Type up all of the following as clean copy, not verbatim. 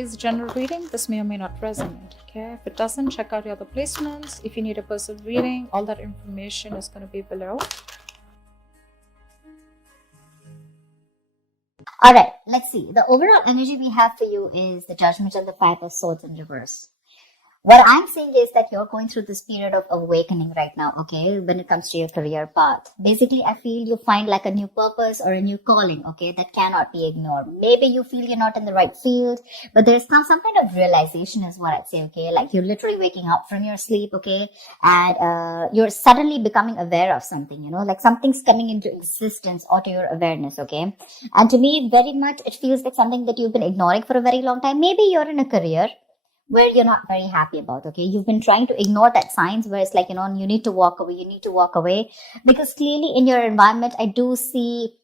is general reading. This may or may not resonate. Okay, if it doesn't, check out your other placements. If you need a personal reading, all that information is going to be below. All right, let's see. The overall energy we have for you is the Judgment and the Five of Swords in reverse. What I'm saying is that you're going through this period of awakening right now, okay, when it comes to your career path. Basically, I feel you find like a new purpose or a new calling, okay, that cannot be ignored. Maybe you feel you're not in the right field, but there's some kind of realization is what I'd say, okay, like you're literally waking up from your sleep, okay, and you're suddenly becoming aware of something, you know, like something's coming into existence or to your awareness, okay. And to me, very much, it feels like something that you've been ignoring for a very long time. Maybe you're in a career where you're not very happy about, okay? You've been trying to ignore that signs where it's like, you know, you need to walk away, because clearly in your environment, I do see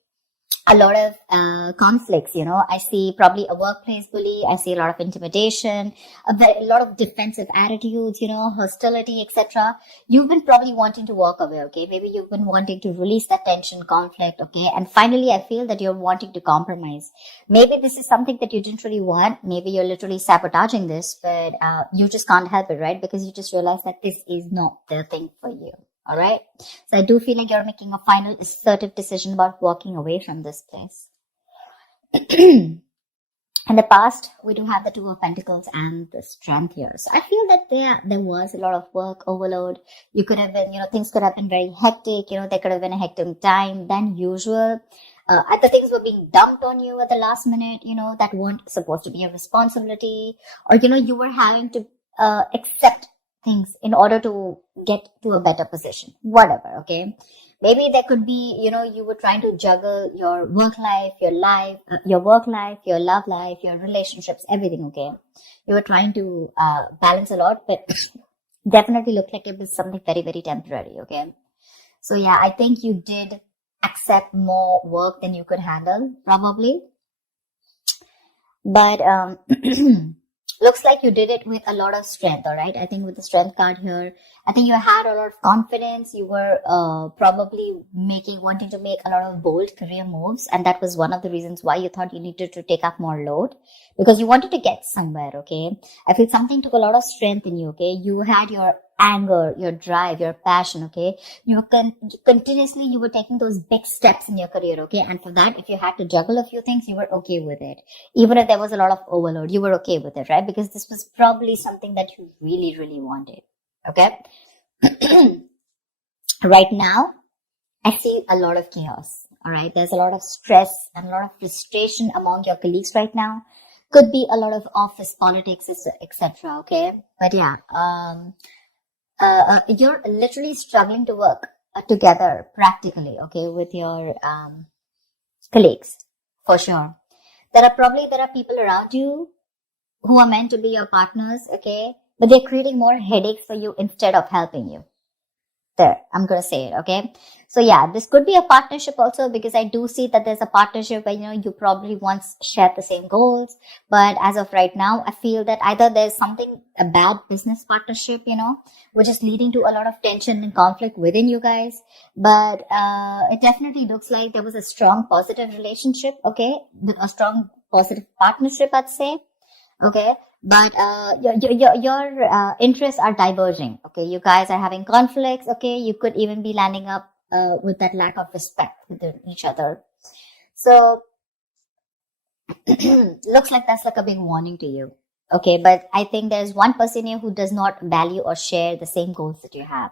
a lot of conflicts, you know. I see probably a workplace bully. I see a lot of intimidation, a lot of defensive attitudes, you know, hostility, etc. You've been probably wanting to walk away, okay? Maybe you've been wanting to release that tension, conflict, okay? And finally, I feel that you're wanting to compromise. Maybe this is something that you didn't really want. Maybe you're literally sabotaging this, but you just can't help it, right? Because you just realize that this is not the thing for you. All right. So I do feel like you're making a final assertive decision about walking away from this place. In the past, we do have the Two of Pentacles and the Strength here. So I feel that there was a lot of work overload. You could have been, you know, things could have been very hectic. You know, there could have been a hectic time than usual. Other things were being dumped on you at the last minute, you know, that weren't supposed to be a responsibility. Or, you know, you were having to accept things in order to get to a better position, whatever, okay? Maybe there could be, you know, you were trying to juggle your work life, your work life, your love life, your relationships, everything, okay? You were trying to balance a lot, but definitely looked like it was something very, very temporary, okay? So yeah, I think you did accept more work than you could handle, probably. But looks like you did it with a lot of strength, all right? I think with the Strength card here, I think you had a lot of confidence. You were probably wanting to make a lot of bold career moves. And that was one of the reasons why you thought you needed to take up more load, because you wanted to get somewhere, okay? I feel something took a lot of strength in you, okay? You had your anger, your drive, your passion, okay? You were continuously, you were taking those big steps in your career, okay? And for that, if you had to juggle a few things, you were okay with it. Even if there was a lot of overload, you were okay with it, right? Because this was probably something that you really, really wanted, okay? Right now, I see a lot of chaos, all right? There's a lot of stress and a lot of frustration among your colleagues right now. Could be a lot of office politics, etc., okay? But yeah, you're literally struggling to work together practically, okay, with your colleagues, for sure. There are people around you who are meant to be your partners, okay, but they're creating more headaches for you instead of helping you. There, I'm going to say it, okay? So yeah, this could be a partnership also, because I do see that there's a partnership where, you know, you probably once shared the same goals, but as of right now, I feel that either there's a bad business partnership, you know, which is leading to a lot of tension and conflict within you guys, but it definitely looks like there was a strong positive relationship, okay, a strong positive partnership, I'd say, okay? But your interests are diverging, okay? You guys are having conflicts, okay? You could even be landing up with that lack of respect within each other. So looks like that's like a big warning to you, okay? But I think there's one person here who does not value or share the same goals that you have,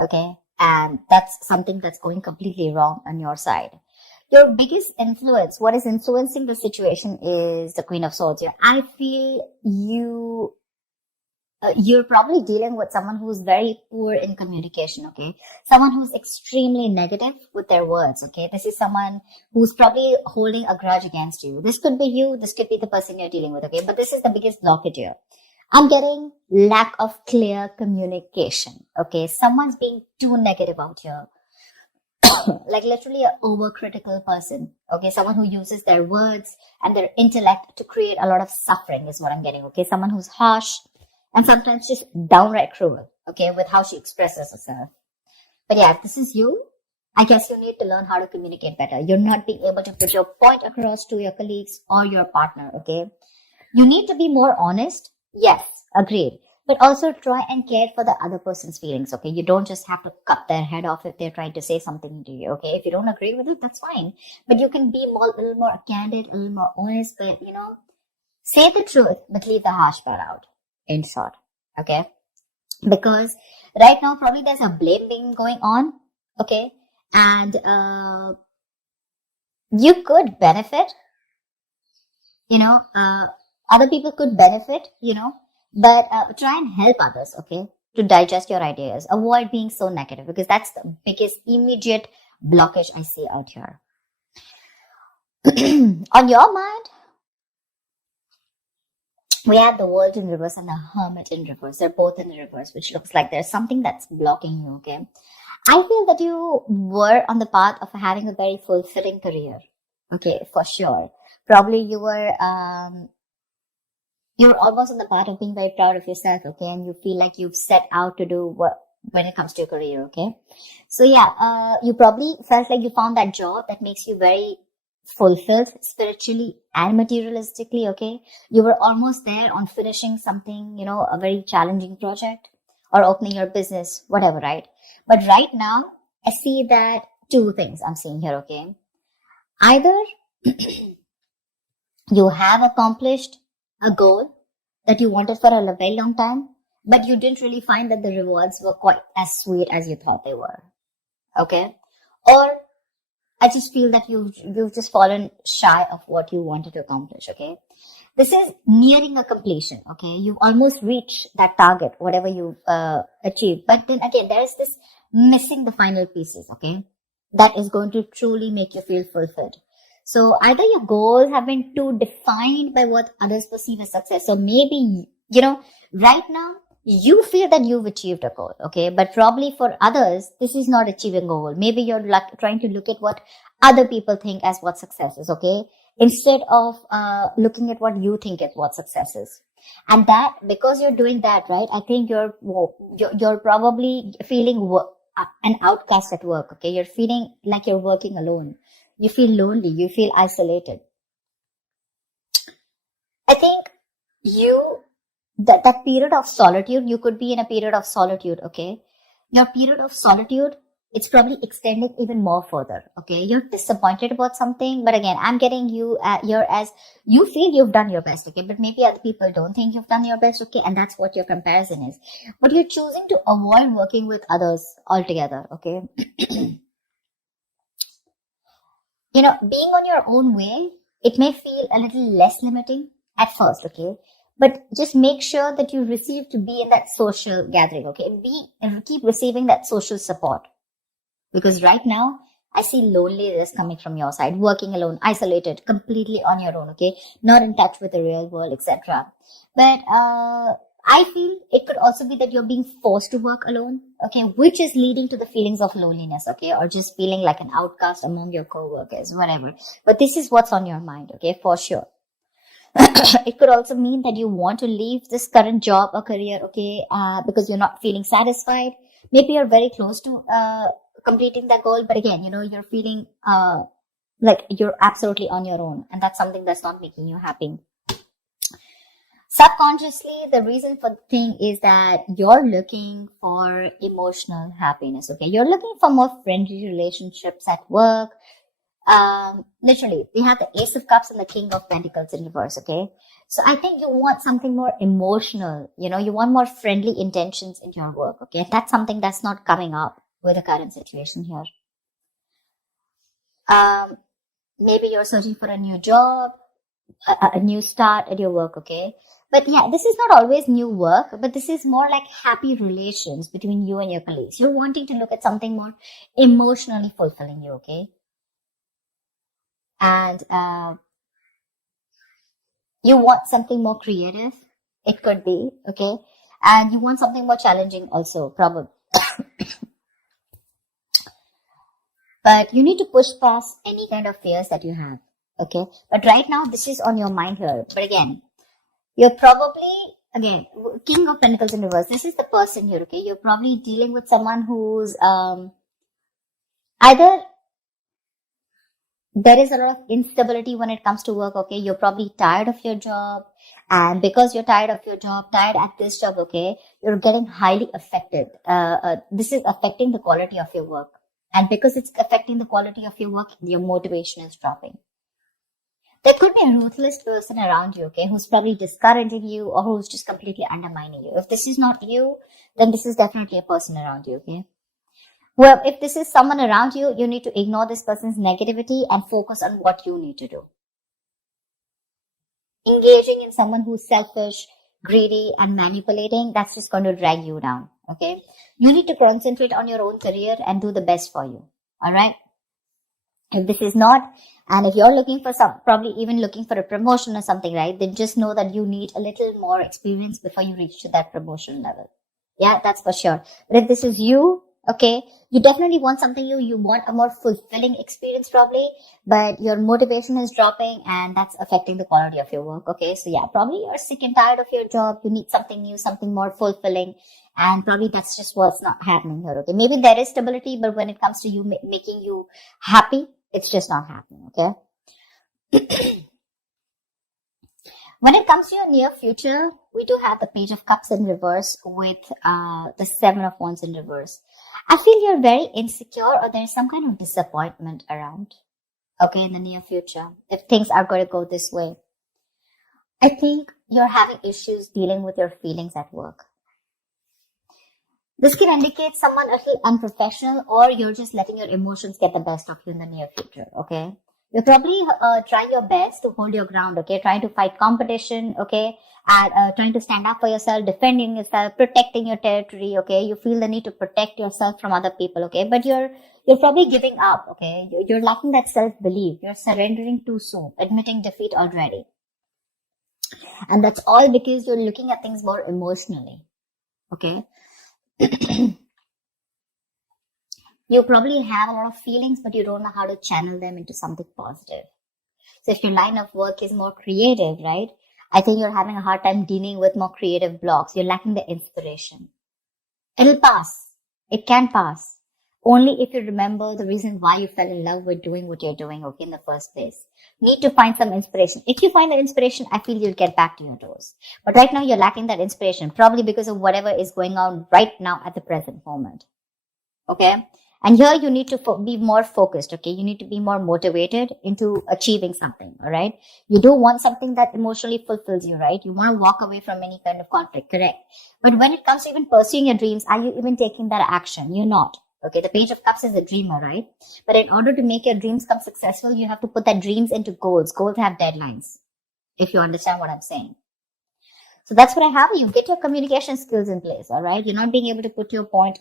okay? And that's something that's going completely wrong on your side. Your biggest influence, what is influencing the situation, is the Queen of Swords here. I feel you're probably dealing with someone who's very poor in communication, okay? Someone who's extremely negative with their words, okay? This is someone who's probably holding a grudge against you. This could be you, this could be the person you're dealing with, okay? But this is the biggest blockage here. I'm getting lack of clear communication, okay? Someone's being too negative out here. Like literally an overcritical person, okay? Someone who uses their words and their intellect to create a lot of suffering is what I'm getting, okay? Someone who's harsh and sometimes just downright cruel, okay, with how she expresses herself. But yeah, if this is you, I guess you need to learn how to communicate better. You're not being able to put your point across to your colleagues or your partner, okay? You need to be more honest. Yes, agreed. But also try and care for the other person's feelings, okay? You don't just have to cut their head off if they're trying to say something to you, okay? If you don't agree with it, that's fine. But you can be a little more candid, a little more honest, but, say the truth, but leave the harsh part out, in short, okay? Because right now, probably there's a blame game going on, okay? And you could benefit, other people could benefit, but try and help others, okay, to digest your ideas. Avoid being so negative, because that's the biggest immediate blockage I see out here. On your mind, we have the World in reverse and the Hermit in reverse. They're both in the reverse, which looks like there's something that's blocking you, okay? I feel that you were on the path of having a very fulfilling career, okay, for sure. Probably you were almost on the path of being very proud of yourself, okay? And you feel like you've set out to do what when it comes to your career, okay? So yeah, you probably felt like you found that job that makes you very fulfilled spiritually and materialistically, okay? You were almost there on finishing something, a very challenging project or opening your business, whatever, right? But right now, I see that two things I'm seeing here, okay? Either you have accomplished a goal that you wanted for a very long time, but you didn't really find that the rewards were quite as sweet as you thought they were, okay? Or I just feel that you've just fallen shy of what you wanted to accomplish, okay? This is nearing a completion, okay? You've almost reached that target, whatever you've achieved. But then again, there is this missing the final pieces, okay? That is going to truly make you feel fulfilled. So either your goals have been too defined by what others perceive as success. So maybe, right now, you feel that you've achieved a goal, okay? But probably for others, this is not achieving a goal. Maybe you're trying to look at what other people think as what success is, okay? Instead of looking at what you think is what success is. And that, because you're doing that, right, I think you're probably feeling an outcast at work, okay? You're feeling like you're working alone. You feel lonely. You feel isolated. I think that period of solitude, you could be in a period of solitude, okay? Your period of solitude, it's probably extending even more further, okay? You're disappointed about something, but again, I'm getting you here as you feel you've done your best, okay? But maybe other people don't think you've done your best, okay? And that's what your comparison is. But you're choosing to avoid working with others altogether, okay? Being on your own way, it may feel a little less limiting at first, okay? But just make sure that you receive to be in that social gathering, okay? Keep receiving that social support. Because right now, I see loneliness coming from your side, working alone, isolated, completely on your own, okay? Not in touch with the real world, etc. But I feel it could also be that you're being forced to work alone, okay? Which is leading to the feelings of loneliness, okay? Or just feeling like an outcast among your co-workers, whatever. But this is what's on your mind, okay? For sure. It could also mean that you want to leave this current job or career, okay, because you're not feeling satisfied. Maybe you're very close to completing that goal, but again, you're feeling like you're absolutely on your own, and that's something that's not making you happy. Subconsciously, the reason for the thing is that you're looking for emotional happiness, okay? You're looking for more friendly relationships at work. Literally, we have the Ace of Cups and the King of Pentacles in reverse, okay? So I think you want something more emotional, you want more friendly intentions in your work, okay? And that's something that's not coming up with the current situation here. Maybe you're searching for a new job, a new start at your work, okay? But yeah, this is not always new work, but this is more like happy relations between you and your colleagues. You're wanting to look at something more emotionally fulfilling you, okay? And you want something more creative, it could be, okay? And you want something more challenging also, probably. But you need to push past any kind of fears that you have, okay? But right now, this is on your mind here. But again, you're probably, again, King of Pentacles in reverse. This is the person here, okay? You're probably dealing with someone who's either There is a lot of instability when it comes to work, okay? You're probably tired of your job. And because you're tired of your job, tired at this job, okay, you're getting highly affected. This is affecting the quality of your work. And because it's affecting the quality of your work, your motivation is dropping. There could be a ruthless person around you, okay, who's probably discouraging you or who's just completely undermining you. If this is not you, then this is definitely a person around you, okay? Well, if this is someone around you, you need to ignore this person's negativity and focus on what you need to do. Engaging in someone who's selfish, greedy, and manipulating, that's just going to drag you down, okay? You need to concentrate on your own career and do the best for you, all right? If this is not, and if you're looking for probably even looking for a promotion or something, right, then just know that you need a little more experience before you reach to that promotion level. Yeah, that's for sure. But if this is you, okay, you definitely want something you want a more fulfilling experience probably, but your motivation is dropping and that's affecting the quality of your work, okay? So yeah, probably you're sick and tired of your job. You need something new, something more fulfilling, and probably that's just what's not happening here, okay? Maybe there is stability, but when it comes to you making you happy, it's just not happening, okay? When it comes to your near future, we do have the Page of Cups in reverse with the Seven of Wands in reverse. I feel you're very insecure or there's some kind of disappointment around, okay, in the near future, if things are going to go this way. I think you're having issues dealing with your feelings at work. This can indicate someone a little unprofessional or you're just letting your emotions get the best of you in the near future, okay? You're probably trying your best to hold your ground, okay? Trying to fight competition, okay? And trying to stand up for yourself, defending yourself, protecting your territory, okay? You feel the need to protect yourself from other people, okay? But you're probably giving up, okay? You're lacking that self-belief. You're surrendering too soon, admitting defeat already. And that's all because you're looking at things more emotionally, okay? You probably have a lot of feelings, but you don't know how to channel them into something positive. So if your line of work is more creative, right? I think you're having a hard time dealing with more creative blocks. You're lacking the inspiration. It'll pass. It can pass. Only if you remember the reason why you fell in love with doing what you're doing, okay, in the first place. Need to find some inspiration. If you find that inspiration, I feel you'll get back to your toes. But right now, you're lacking that inspiration, probably because of whatever is going on right now at the present moment. Okay? And here you need to be more focused, okay? You need to be more motivated into achieving something, all right? You do want something that emotionally fulfills you, right? You want to walk away from any kind of conflict, correct? But when it comes to even pursuing your dreams, are you even taking that action? You're not, okay? The Page of Cups is a dreamer, right? But in order to make your dreams come successful, you have to put that dreams into goals. Goals have deadlines, if you understand what I'm saying. So that's what I have. You get your communication skills in place, all right? You're not being able to put your point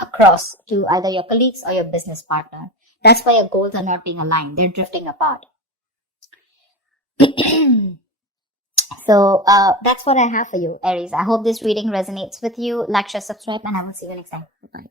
across to either your colleagues or your business partner. That's why your goals are not being aligned. They're drifting apart. So that's what I have for you, Aries. I hope this reading resonates with you. Like, share, subscribe, and I will see you next time. Bye-bye.